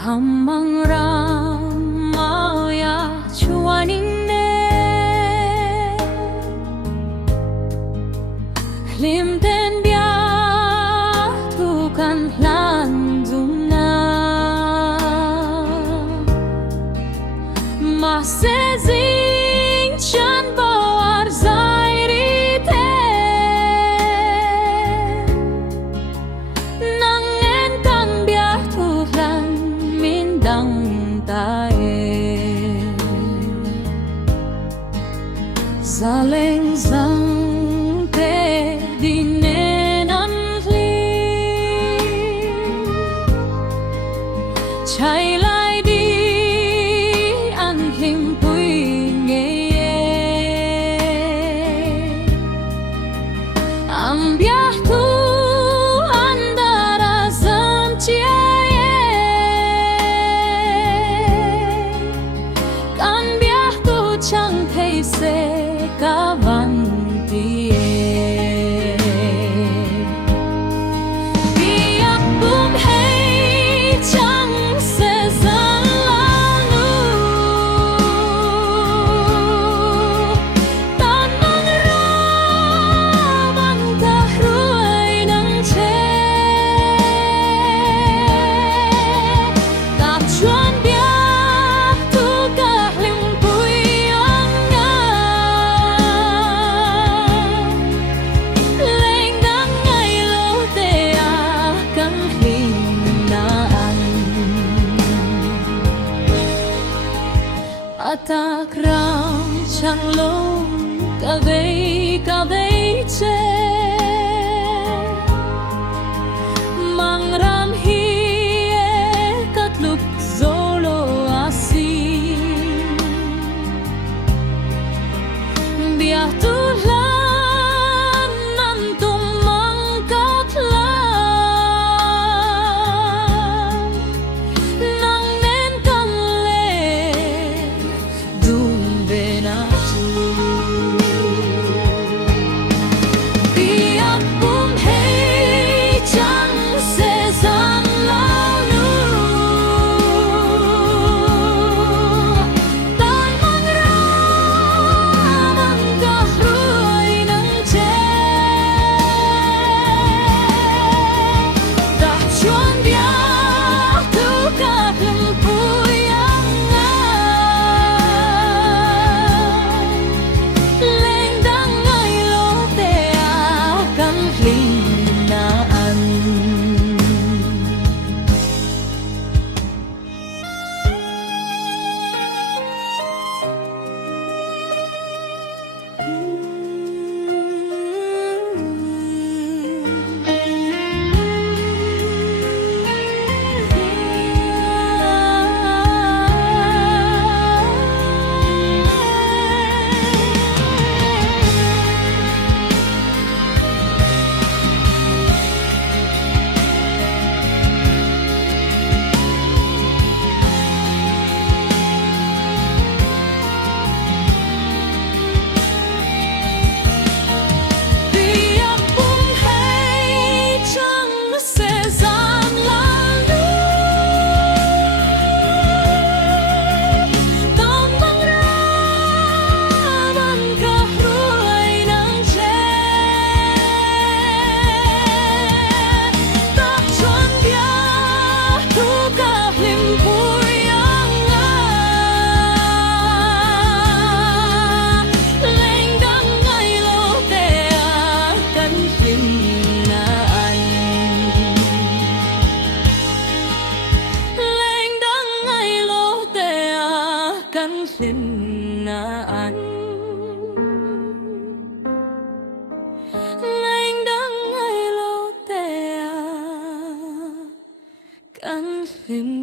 Thamang ramaya chuanine limten bia tukan landuna masezing chan bawar zairite nangen kang bia tukan mindang tae zaleng zang te dinenan li chai lai di an him pui nge am bia tu andara zam chia chẳng thấy sẽ cả văn tie vì ấp bùm hay chẳng sẽ dần lalu tan mang ra bằng cả ruồi nắng che ta chuan bia tu cả lim atak ram chang lo ka vei che mang ram hi e katluk zolo asi bia tu lan nan tum mang katlan nang nen kang le Sinaan Lành đắng ngày lâu tè Căn phim